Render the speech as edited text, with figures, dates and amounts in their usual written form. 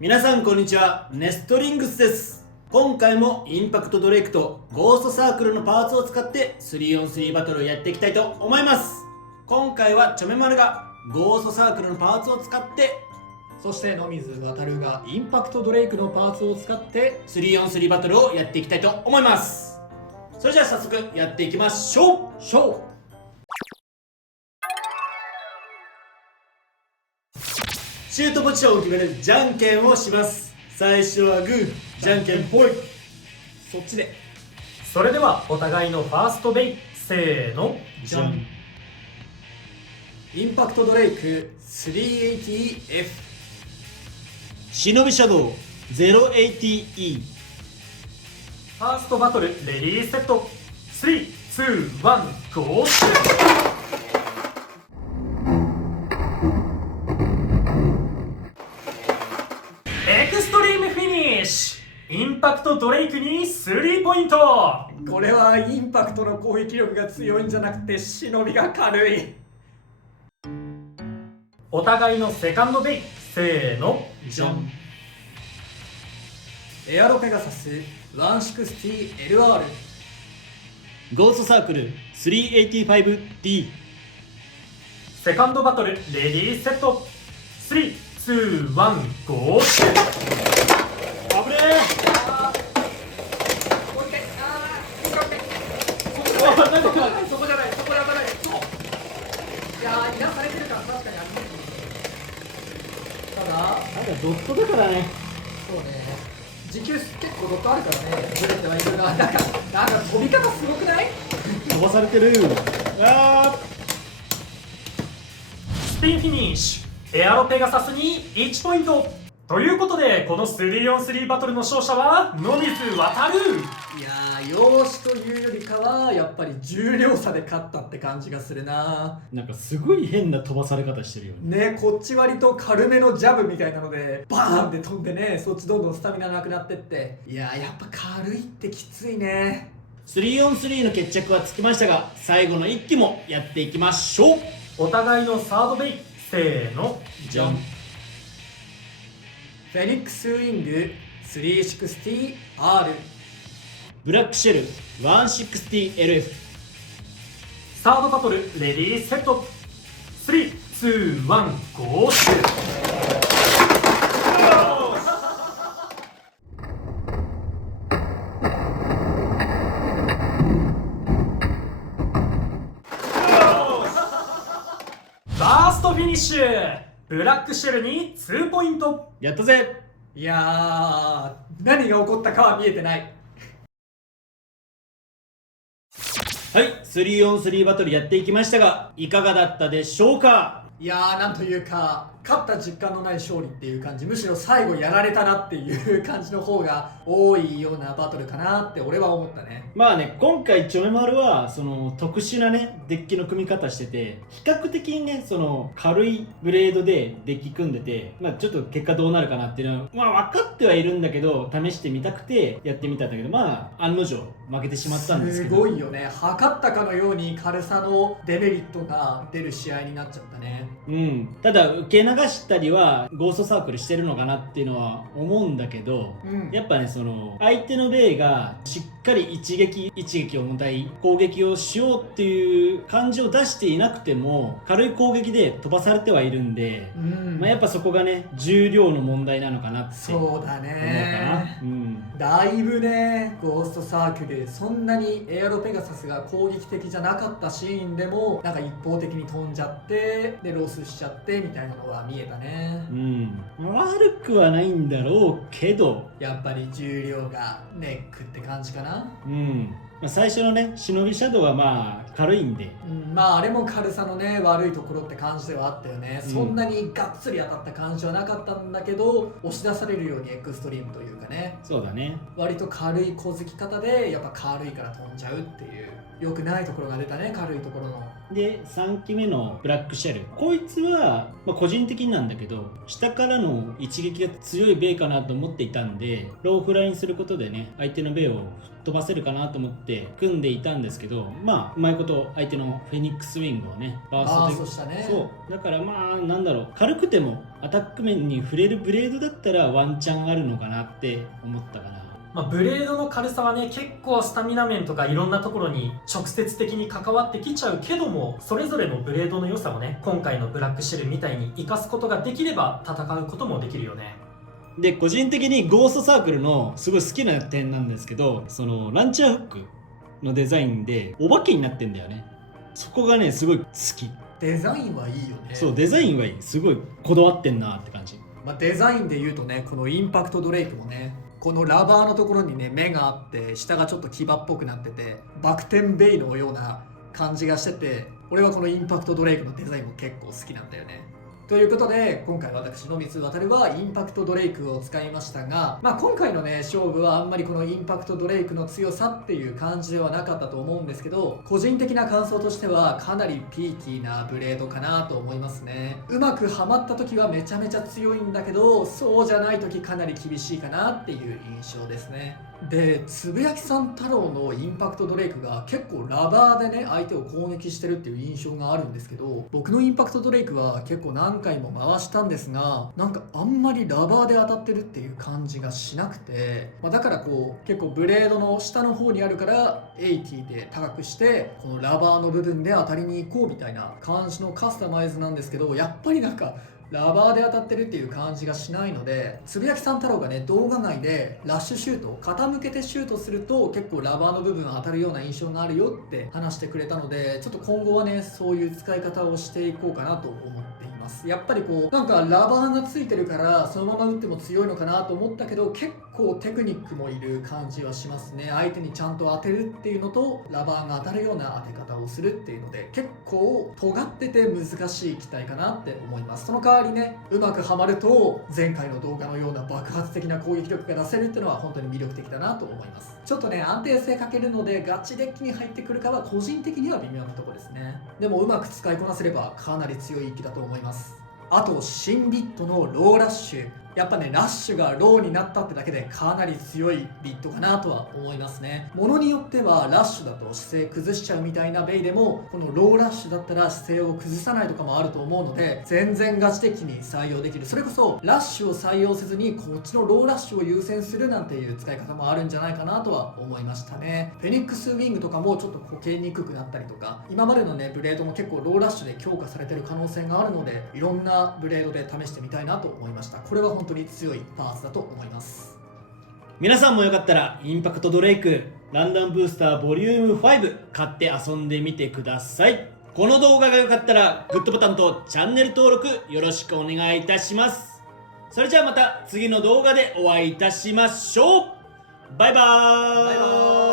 皆さんこんにちは、ネストリングスです。今回もインパクトドレイクとゴーストサークルのパーツを使って 3on3 バトルをやっていきたいと思います。今回はチョメマルがゴーストサークルのパーツを使って、そして野水航がインパクトドレイクのパーツを使って 3on3 バトルをやっていきたいと思います。それじゃあ早速やっていきましょう。シュートポジションを決めるじゃんけんをします。最初はグー、じゃんけんぽい。そっちで。それではお互いのファーストベイ、せーの、じゃん。インパクトドレイク 380F。 忍びシャドウ 080E。 ファーストバトルレディーセット、3、2、1、ゴー！エクストリームフィニッシュ。インパクトドレイクにスリーポイント。これはインパクトの攻撃力が強いんじゃなくて忍びが軽い。お互いのセカンドベイ、せーの、じゃん。エアロペガサス 160LR。 ゴーストサークル 385D。 セカンドバトルレディーセット、3、2、1、ゴー！危ねえ。そこじゃない、そこで当たらない。そういやー、いなされてるから確かにあります。ただなんかドットだからね。そうね、時給結構ドットあるからね、ずれてはいるな。なんか飛び方すごくない？飛ばされてる。スピンフィニッシュ。エアロペガサスに1ポイント。ということで、この 3on3 バトルの勝者は野水航。いやー、容姿というよりかはやっぱり重量差で勝ったって感じがするな。なんかすごい変な飛ばされ方してるよね。ね、こっち割と軽めのジャブみたいなのでバーンって飛んでね、そっちどんどんスタミナなくなってって、いやー、やっぱ軽いってきついね。 3on3 の決着はつきましたが、最後の1機もやっていきましょう。お互いのサードベイ、せーの、じゃん。フェニックスウィング 360R。 ブラックシェル 160LF。 サードバトルレディーセット、3、2、1、ゴー！ラストフィニッシュ。ブラックシェルに2ポイント。やったぜ。いやー、何が起こったかは見えてない。はい、3on3 バトルやっていきましたが、いかがだったでしょうか。いやー、なんというか勝った実感のない勝利っていう感じ、むしろ最後やられたなっていう感じの方が多いようなバトルかなって俺は思ったね。まあね、今回チョメマルはその特殊なねデッキの組み方してて、比較的にねその軽いブレードでデッキ組んでて、まあちょっと結果どうなるかなっていうのはまあ分かってはいるんだけど、試してみたくてやってみたんだけど、まあ案の定負けてしまったんですけど、すごいよね。測ったかのように軽さのデメリットが出る試合になっちゃったね。うん、ただ受け流したりはゴーストサークルしてるのかなっていうのは思うんだけど、やっぱねその相手のベイがしっかり一撃重たい攻撃をしようっていう感じを出していなくても軽い攻撃で飛ばされてはいるんで、まあ、やっぱそこがね重量の問題なのかなって思うかそうだな。ね。うんだいぶね、ゴーストサークルそんなにエアロペガサスが攻撃的じゃなかったシーンでもなんか一方的に飛んじゃってでロスしちゃってみたいなのは見えたね。悪くはないんだろうけど、やっぱり重量がネックって感じかな。まあ、最初のね忍びシャドウはまあ軽いんで、まああれも軽さのね悪いところって感じではあったよね。そんなにがっつり当たった感じはなかったんだけど、押し出されるようにエクストリームというかね、そうだね。割と軽い小突き方でやっぱ軽いから飛んじゃうっていう良くないところが出たね、軽いところの。で3機目のブラックシェル、こいつは、まあ、個人的になんだけど下からの一撃が強いベイかなと思っていたんで、ローフライにすることでね相手のベイを吹っ飛ばせるかなと思ってって組んでいたんですけど、まあうまいこと相手のフェニックスウィングをねバーストでしたね。そうだからまあなんだろう、軽くてもアタック面に触れるブレードだったらワンチャンあるのかなって思ったかな。ブレードの軽さはね、結構スタミナ面とかいろんなところに直接的に関わってきちゃうけども、それぞれのブレードの良さをね、今回のブラックシェルみたいに活かすことができれば戦うこともできるよね。で個人的にゴーストサークルのすごい好きな点なんですけど、そのランチャーフックのデザインでお化けになってんだよね。そこがねすごい好き。デザインはいいよね。そうデザインはいい、すごいこだわってんなって感じ。デザインで言うとね、このインパクトドレイクもね、このラバーのところにね目があって下がちょっと牙っぽくなっててバク転ベイのような感じがしてて、俺はこのインパクトドレイクのデザインも結構好きなんだよね。ということで今回私野光航はインパクトドレイクを使いましたが、今回のね勝負はあんまりこのインパクトドレイクの強さっていう感じではなかったと思うんですけど、個人的な感想としてはかなりピーキーなブレードかなと思いますね。うまくはまった時はめちゃめちゃ強いんだけど、そうじゃない時かなり厳しいかなっていう印象ですね。で、つぶやきさん太郎のインパクトドレイクが結構ラバーでね相手を攻撃してるっていう印象があるんですけど、僕のインパクトドレイクは結構何回も回したんですが、なんかあんまりラバーで当たってるっていう感じがしなくて、だからこう結構ブレードの下の方にあるから80で高くしてこのラバーの部分で当たりに行こうみたいな感じのカスタマイズなんですけど、やっぱりなんかラバーで当たってるっていう感じがしないので、つぶやきさん太郎がね動画内でラッシュシュート傾けてシュートすると結構ラバーの部分当たるような印象があるよって話してくれたので、ちょっと今後はねそういう使い方をしていこうかなと思っています。やっぱりこうなんかラバーがついてるからそのまま打っても強いのかなと思ったけど、結構テクニックもいる感じはしますね。相手にちゃんと当てるっていうのとラバーが当たるような当て方をするっていうので結構尖ってて難しい機体かなって思います。その代わりねうまくはまると前回の動画のような爆発的な攻撃力が出せるっていうのは本当に魅力的だなと思います。ちょっとね安定性かけるのでガチデッキに入ってくるかは個人的には微妙なところですね。でもうまく使いこなせればかなり強い一機だと思います。あと新ビットのローラッシュ、やっぱねラッシュがローになったってだけでかなり強いビットかなとは思いますね。ものによってはラッシュだと姿勢崩しちゃうみたいなベイでもこのローラッシュだったら姿勢を崩さないとかもあると思うので、全然ガチ的に採用できる。それこそラッシュを採用せずにこっちのローラッシュを優先するなんていう使い方もあるんじゃないかなとは思いましたね。フェニックスウィングとかもちょっとこけにくくなったりとか、今までのねブレードも結構ローラッシュで強化されてる可能性があるので、いろんなブレードで試してみたいなと思いました。これは本当に強いパーツだと思います。皆さんもよかったらインパクトドレイクランダムブースターボリューム5買って遊んでみてください。この動画が良かったらグッドボタンとチャンネル登録よろしくお願いいたします。それじゃあまた次の動画でお会いいたしましょう。バイバーイ。バイバーイ。